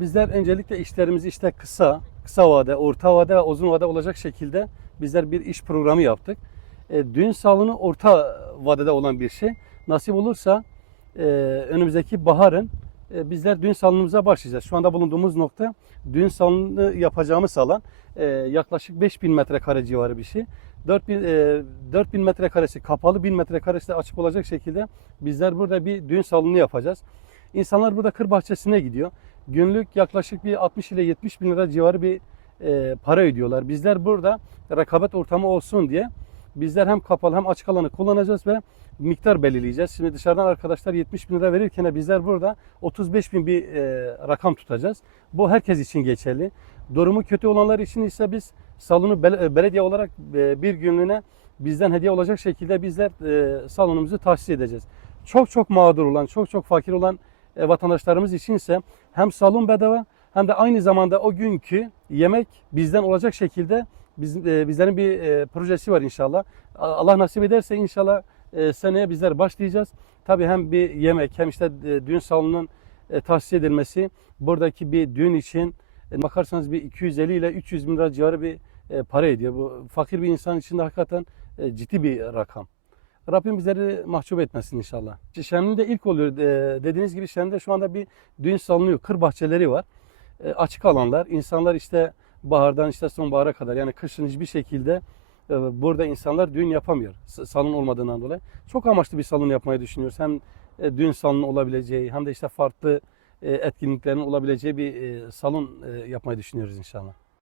Bizler öncelikle işlerimizi işte kısa, kısa vade, orta vade ve uzun vade olacak şekilde bizler bir iş programı yaptık. E, düğün salonu orta vadede olan bir şey. Nasip olursa e, önümüzdeki baharın e, bizler düğün salonumuza başlayacağız. Şu anda bulunduğumuz nokta düğün salonu yapacağımız alan e, yaklaşık 5000 metrekare civarı bir şey. 4000, e, 4000 metrekaresi kapalı, 1000 metrekaresi de açık olacak şekilde bizler burada bir düğün salonu yapacağız. İnsanlar burada kır bahçesine gidiyor. Günlük yaklaşık bir 60 ile 70 bin lira civarı bir e, para ödüyorlar. Bizler burada rekabet ortamı olsun diye bizler hem kapalı hem açık alanı kullanacağız ve miktar belirleyeceğiz. Şimdi dışarıdan arkadaşlar 70 bin lira verirken bizler burada 35 bin bir e, rakam tutacağız. Bu herkes için geçerli. Durumu kötü olanlar için ise biz salonu bel- e, belediye olarak e, bir günlüğüne bizden hediye olacak şekilde bizler e, salonumuzu tahsis edeceğiz. Çok çok mağdur olan, çok çok fakir olan e, vatandaşlarımız için ise hem salon bedava hem de aynı zamanda o günkü yemek bizden olacak şekilde biz, e, bizlerin bir e, projesi var inşallah. Allah nasip ederse inşallah e, seneye bizler başlayacağız. Tabii hem bir yemek hem işte e, düğün salonunun e, tahsis edilmesi buradaki bir düğün için e, bakarsanız bir 250 ile 300 bin lira civarı bir e, para ediyor. Bu fakir bir insan için de hakikaten e, ciddi bir rakam. Rabbim bizleri mahcup etmesin inşallah. Şenliğinde ilk oluyor. E, dediğiniz gibi Şenli'de şu anda bir düğün salonu kır bahçeleri var. E, açık alanlar. İnsanlar işte bahardan işte sonbahara kadar yani kışın hiçbir şekilde e, burada insanlar düğün yapamıyor. Salon olmadığından dolayı. Çok amaçlı bir salon yapmayı düşünüyoruz. Hem e, düğün salonu olabileceği hem de işte farklı e, etkinliklerin olabileceği bir salon yapmayı düşünüyoruz inşallah.